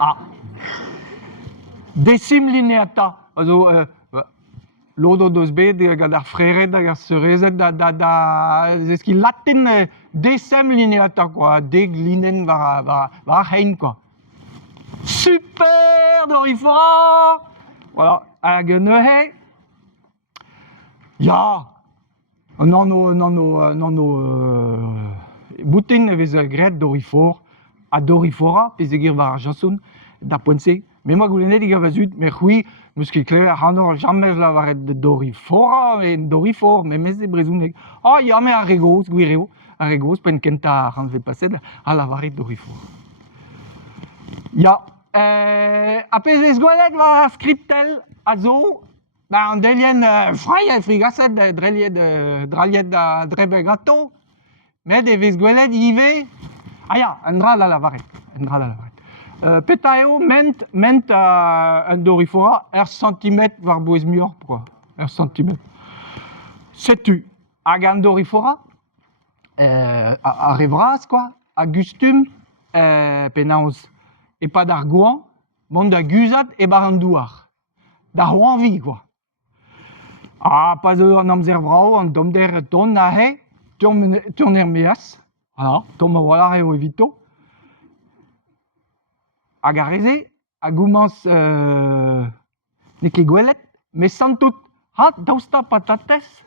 Ah. Decim lineata. Also, Lodo dos B, da frère, da cerise, c'est ce qui latin decem lineata, quoi. Deg linen va hein, quoi. Super Dorifora! Voilà, Agenehe. Ja, Boutin vez gret Dorifor, a Dorifora, pezegir var janson, da poense. Mais moi, goulenet, il y a vazut, mais oui, musque clair, hanor jamais la varet de Dorifora, et Dorifor, mais mes brezounek. Ah, ya me a regos, guireo, a regos, pen kenta ran ve passer, a la varet Dorifor. Ja, apes vez gwelet va skriptel a zo, an delien fraia frigaset draliet da drebe gato, met e vez gwelet ive, ya, un dral a la varet, Petaeo ment un Dorifora, centimet var boez muor, quoi, centimet. Setu, hag an Dorifora, a revras, quoi, a gustum, penaos, et pas d'argouan, bon da guzat et barandouar. Da hoanvi, quoi. Ah, pas de an amzer vrao, an domder ton na he, tourner meas, voilà, tom voilà reo evito. Hag a reze, a goumans ne ket gwelet, mais sans tout, ha, daousta patates,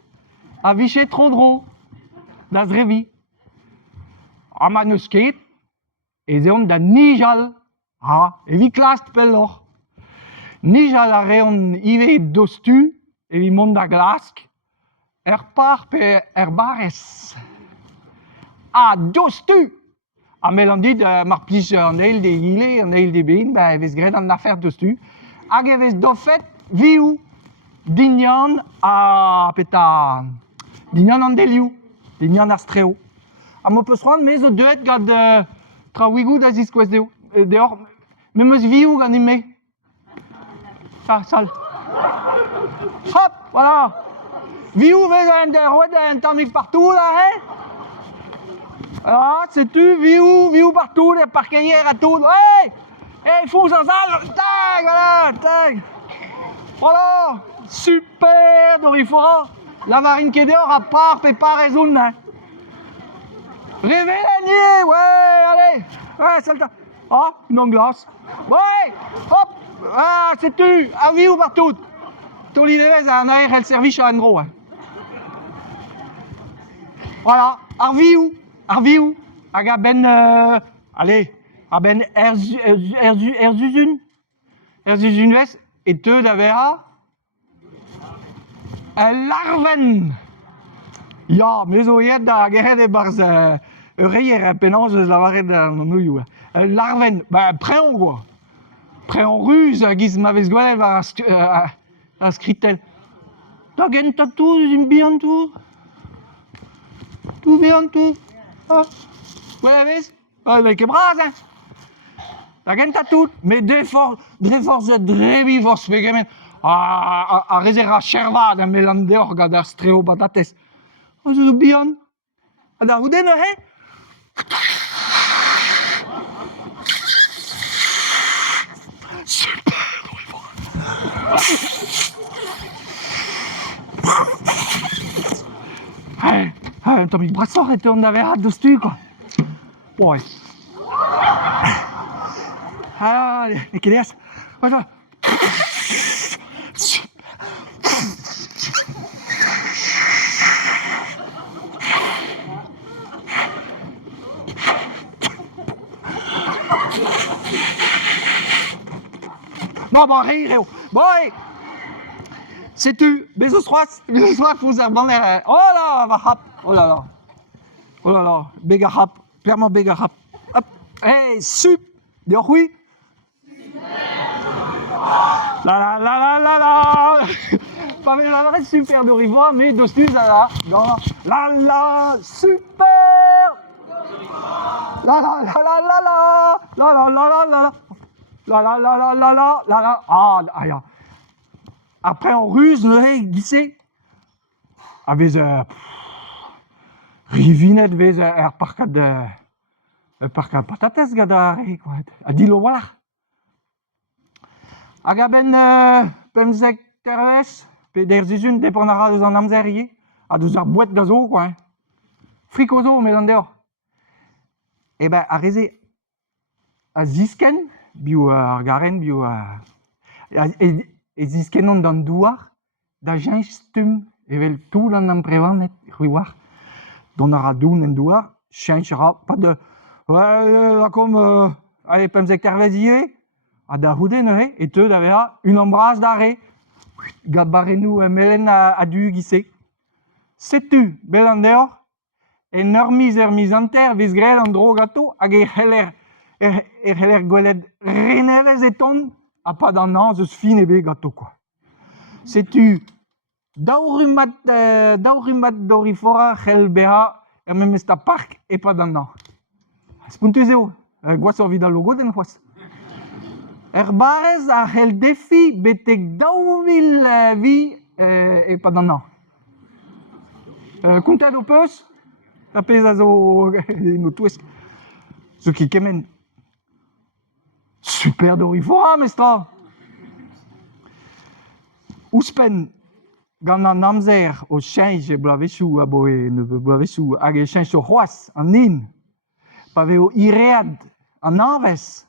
a vichet tro da zrevi. A ma neus ket, e zeom da nijal, ah, evi klast pellor. Nijal a reon ive dostu, evi mont da glask, par pe barres. Ah, dostu! A melandid, mar plis an eil de gile, an eil de bein, ba vez gret an afer dostu. Hag e vez dofet viou, dignan a peta, dignan an delioù, dignan ar streo. A mo peus c'hoant me zo deuet gant traouigou da ziskwez deoc'h, me meus viou gant eme. Ça, sale. Hop, voilà. Viou vez un tamik partout, là, hein? Ah, c'est tu, viou partout, les parqueillères à tout. Ouais! Hey, fonce en salle! Tac, voilà, tac! Voilà! Super Dorifora! La marine qui est dehors à part, et pas raison, hein? Réveillez, ouais, allez! Ouais, c'est le temps. Ah, une glace. Ouais! Hop! Ah, c'est tu! À viou partout! Ton l'idée, un air, elle service à un gros, hein? Voilà, arviou, aga ben, allez, a ben erzuzun wes, et te d'avera, larven. Ja, mais o yed da geret e barz reier a penange la varet an nouiou. Larven, bah, préon, quoi. Préon ruse, giz ma vez gwalev a skritel. Da gen tatou, une bihan tout. Tout bien, tout. Ah. Voilà, vez? Ah, avec les bras, hein? La gente tout, mais de force drevi force pegamen. A rezer a chervad a melan deor gad ar streo batates. O zo bihan. A da ouden he? Super, hey, un tamik brassor et on avait hâte de stu, quoi. Ouais. Ah, les kélias. Voilà. Non, bon, rire, boy! C'est tu, Bezos 3, vous avez oh là, va hap, oh là là, béga hap, clairement béga hap. Hop, hey, sup, dire oui. La. Pas mais la vraie super de Rivoire, mais d'ostus là, la, super. La. Ah, ya. Après, en ruse, glissé. Avec rivinet, avec parka patates, gada, quoi. A dit, voilà. Agaben pemzek terves, pe der zizun dependara deus an amzer ie, a deus ar boet da zo, quoi. Friko zo, met an dehor. E ben, a reze a zisken, bio ar garen, bio e ziskenon d'an douar, da jenj stum, evel tout an emprevanet, c'hwi don a ra doun en douar, jenj ra, pa de, la kom, allez, pemzek tervez ie, a da houde neuze, et teud a vera un embraz d'are, gant barenou melen a du gise. Setu, bel an dehor, en ur miz anter, vez grel an dro gato, hag heller gwelet renevez eton, a pa d'an an, zeus fin ebe gato, quoi. Setu, daorumat dorifora, c'hell beha, memes ta park, e pa d'an an. Spuntuz eo, gwaz ur vid al logo den c'hoaz. Barez a c'hell defi betek 10.000 vi e pa d'an an. Kontet o peus, ta pez a zo no touesk. Zo ki kemen super dorifora, mestra. Ouspen gant an amzer o cheñj e blavezhioù a bo e ne blavezhioù hag e cheñj o c'hoaz an nin, pa veo iread an anvez,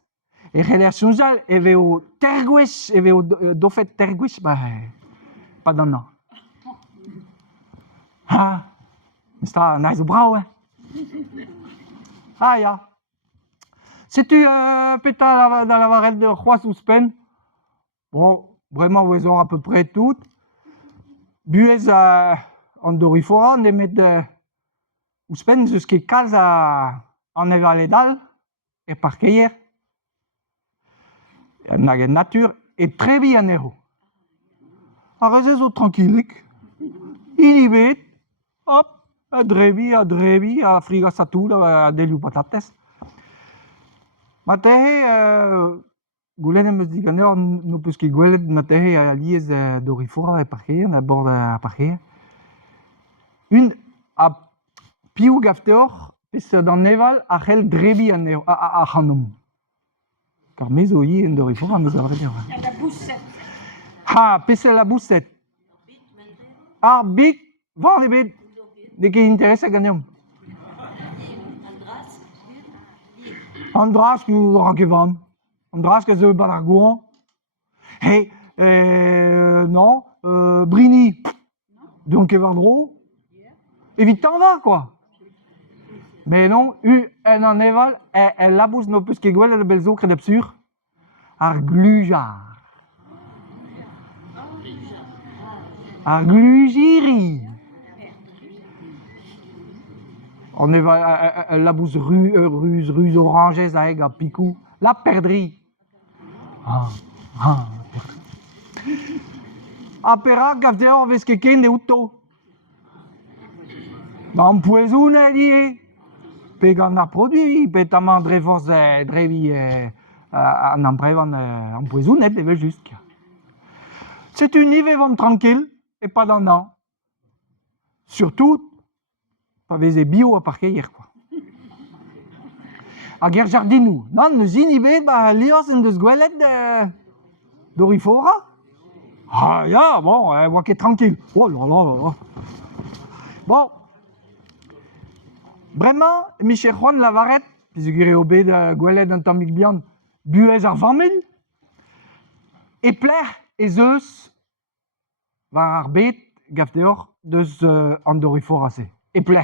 e c'heller soñjal e veo tergwech, e veo dofet tergwech, pa d'an an. Ha, mestra, na zo brao, Ah ya. Setu peta da lavaret de c'hoaz ouspen, bon, bremañ ouezan à peu près tout. Buez an dorifora, nemet ouspen zeus ket kalz an evaledal, e parkeier, nag en natur, e trebi an ero. A reze zo tranquillik, inibet, hop, a drebi, a frigas a tout, a delioù patates. Matehe, goulenn em eus diganeur no peus ket gwelet matehe a liez dorifora e parkeier, na bord a parkeier. Un a piou gafteor, pes d'an neval a c'hell drebi an ero, a c'hanom. Kar me zo hi en dorifora, me zo a vreder. La bousset. Ha, pes la bousset. Ar bik, van ebet, de ket interesa ganeom. An dras ket ran ket van. An dras ket zeu bat ar gouan. He, non, brini, donc ket war dro. Evit tan va, quoi. Mais non, en an eval, el labous no peus ket gwell el belzo kredep sur, ar glujar. Ar glujiri. On eval labous ruz orangez a eg a pikou. La perdri. A perak gav deor vez ket ken de outo. An poezounet ie. Pe gant ar produi, pe taman dreforz drevi an amprevan an poezounet evel just. C'est une nive van tranquil, e pa d'an an. Surtout, pa veze bio a parkeier, quoi. Hag er jardinou, nan neus inibet liorzh en deus gwelet dorifora. Ah ya, bon, oa ket tranquil. Oh là là. Bon, bremañ, Michel Juan lavaret, piz gure o bet gwelet an tammig bihan, buez ar 20.000, e pler ez eus war ar bet gav deoc'h deus an dorifora se. E pler.